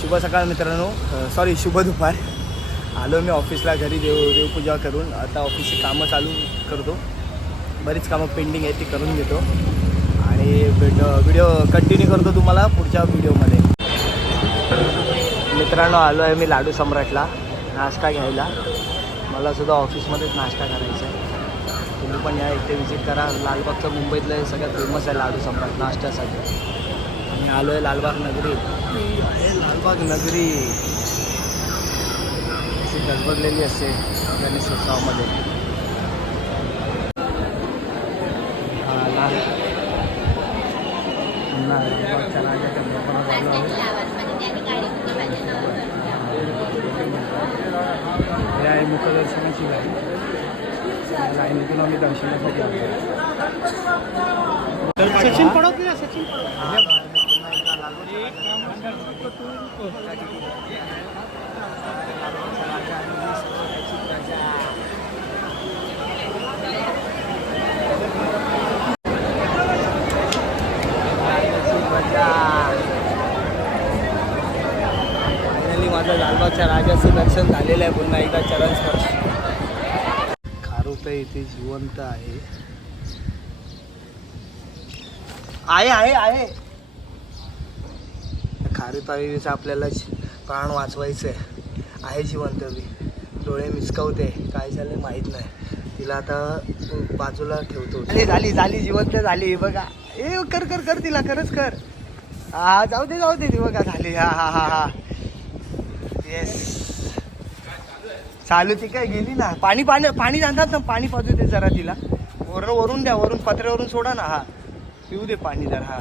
शुभ सकाळ मित्रांनो, सॉरी शुभ दुपार. आलो मी ऑफिसला घरी देवपूजा करून. आता ऑफिसची कामं चालू करतो. बरीच कामं पेंडिंग आहे ती करून घेतो आणि व्हिडिओ कंटिन्यू करतो तुम्हाला पुढच्या व्हिडिओमध्ये. मित्रांनो आलो आहे मी लाडू सम्राटला नाश्ता घ्यायला. मला सुद्धा ऑफिसमध्येच नाश्ता करायचा आहे. तुम्ही पण या इथे विजिट करा. लालबागचं मुंबईतलं सगळ्यात फेमस आहे लाडू सम्राट नाश्त्यासाठी. मी आलो आहे लालबाग नगरी. लालबाग नगरी अशी गजबजलेली असते गणेशोत्सवामध्ये. लालबागच्या राजाच्या दुकानात आलो आहे. हे आहे मुखदर्शनाची लाईनीतून आम्ही दर्शनासाठी आलो. सचिन पडत नाही. सचिन माझं लालबागच्या राजाचं दर्शन झालेलं आहे. पुन्हा एकदा चरण स्पर्श. खारुताई इथे जिवंत आहे. आहे खारुताईचं आपल्याला प्राण वाचवायचं आहे जिवंत. बी डोळे मिचकावते. काय झालं माहीत नाही. तिला आता बाजूला ठेवतो. झाली जिवंत झाली. बघा कर तिला खरंच कर. हा जाऊ दे ती बघा झाली. हा येस चालू. ती काय गेली ना. पाणी जातात ना. पाणी पाजू दे जरा तिला. वरून द्या. वरून पत्र्यावरून सोडा ना. हा पिऊ दे पाणी जरा.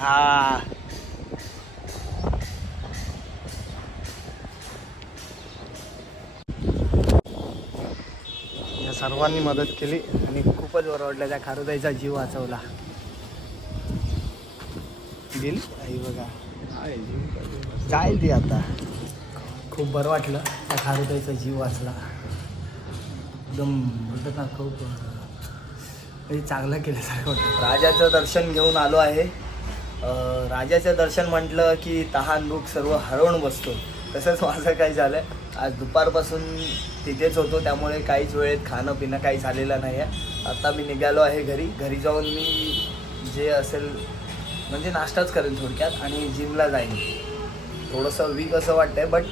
हा या सर्वांनी मदत केली आणि खूपच ओरडल्या. त्या खारुताईचा जीव वाचवला. गेली आई बघा. जाईल ती आता. खूप बरं वाटलं त्या खारुताईचा जीव वाचला. एकदम बोलतात ना खूप चांगलं केल्यासारखं वाटतं. राजाचं दर्शन घेऊन आलो आहे. राजाचं दर्शन म्हटलं की तहान भूक सर्व हरवून बसतो. तसंच माझं काय झालं. आज दुपारपासून तिथेच होतो त्यामुळे काहीच वेळेत खाणं पिणं काही झालेलं नाही आहे. आता मी निघालो आहे घरी जाऊन मी जे असेल म्हणजे नाश्ताच करेन थोडक्यात आणि जिमला जाईन. थोडंसं वीक असं वाटतं आहे बट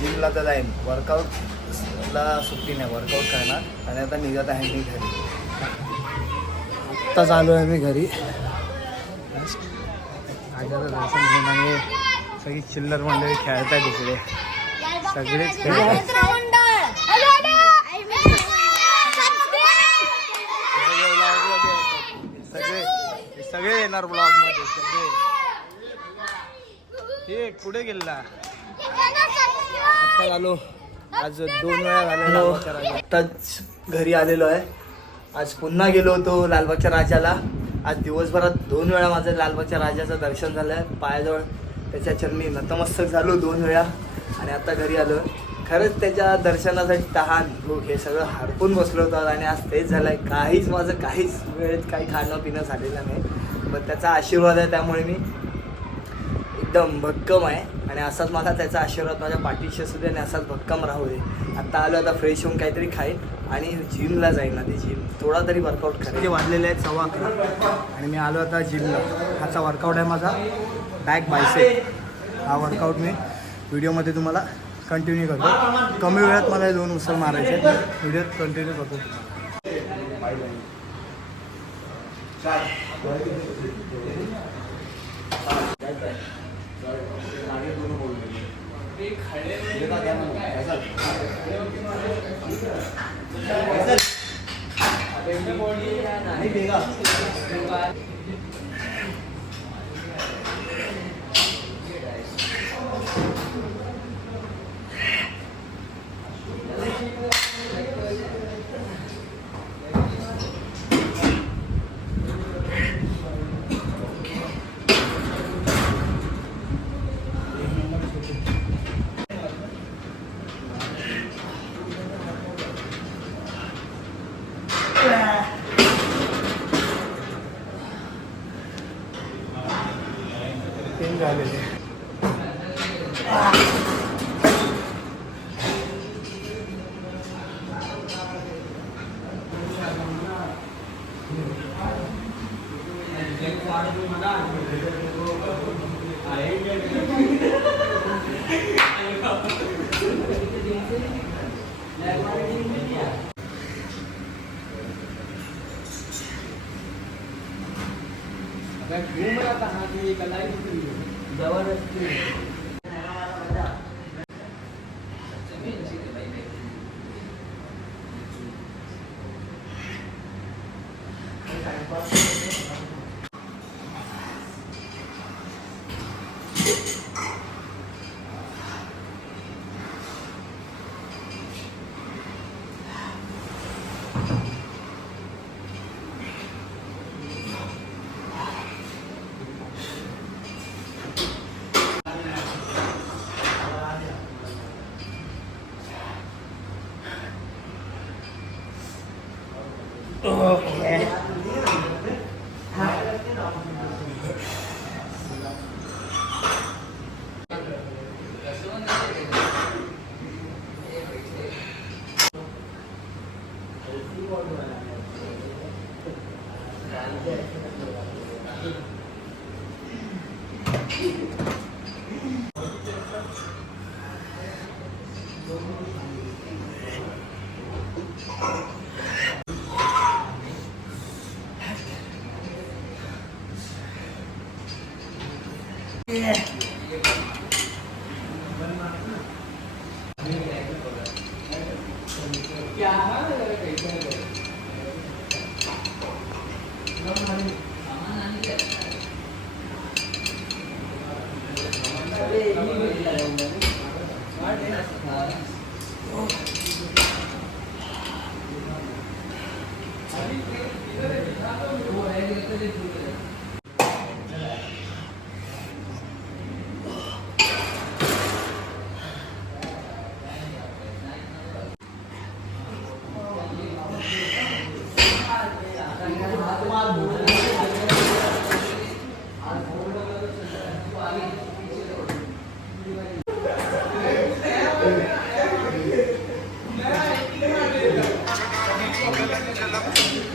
जिमला तर जाईन. वर्कआउटला सुट्टी नाही. वर्कआउट करणार आणि आता निघत आहे मी घरी. आत्ताच आलो आहे मी घरी. राजाचं दर्शन घेऊन आणि सगळी चिल्लर मंडळी खेळत आहे तिकडे. सगळेच खेळतात. सगळे येणार ब्लॉगमध्ये. सगळे हे कुठे गेला. आत्ता आलो. आज 2 वेळा झालेलो. आत्ताच घरी आलेलो आहे. आज पुन्हा गेलो होतो लालबागच्या राजाला. आज दिवसभरात 2 वेळा माझं लालबागच्या राजाचं दर्शन झालं आहे. पायाजवळ त्याच्या चरणी नतमस्तक झालो 2 वेळा आणि आता घरी आलो. खरंच त्याच्या दर्शनासाठी तहान भूक हे सगळं हरपून बसलो होतो आणि आज तेच झालं आहे. काहीच वेळेत काही खाणं पिणं झालेलं नाही. पण त्याचा आशीर्वाद आहे त्यामुळे मी एकदम भक्कम आहे आणि असाच मला त्याचा आशीर्वाद माझ्या पाठीशी असू दे आणि असाच भक्कम राहू दे. आत्ता आलो. आता फ्रेश होऊन काहीतरी खाईन आणि जिमला जाईन ना. ती जिम थोडा तरी वर्कआउट करेन. ते वाजलेले आहेत 11:15 आणि मी आलो आता जिमला. हाचा वर्कआउट आहे माझा बॅक बायसेप. हा वर्कआउट मी व्हिडिओमध्ये तुम्हाला कंटिन्यू करतो. कमी वेळात मला 2 उचल मारायचे. व्हिडिओत कंटिन्यू करतो तुम्हाला. पाहिजे.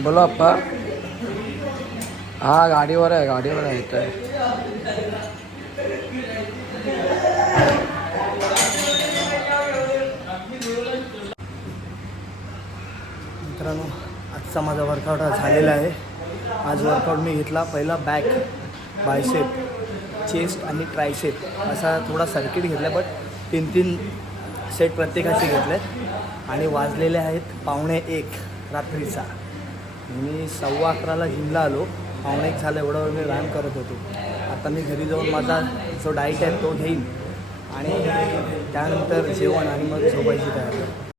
बोलो अप्पा. हा गाडीवर आहे इथं. मित्रांनो, आजचा माझा वर्कआउट झालेला आहे. आज वर्कआउट मी घेतला पहिला बॅक, बायसेप, चेस्ट आणि ट्रायसेप असा थोडा सर्किट घेतला. बट 3-3 सेट प्रत्येकाचे घेतले आणि वाजलेले आहेत 1:15 रात्रीचा. मी 11:15ला जिमला आलो. 1:15 झालं, एवढा वेळ मी व्यायाम करत होतो. आता मी घरी जाऊन माझा जो डाईट आहे तो घेईन आणि त्यानंतर जेवण आणि मग झोपायची तयारी.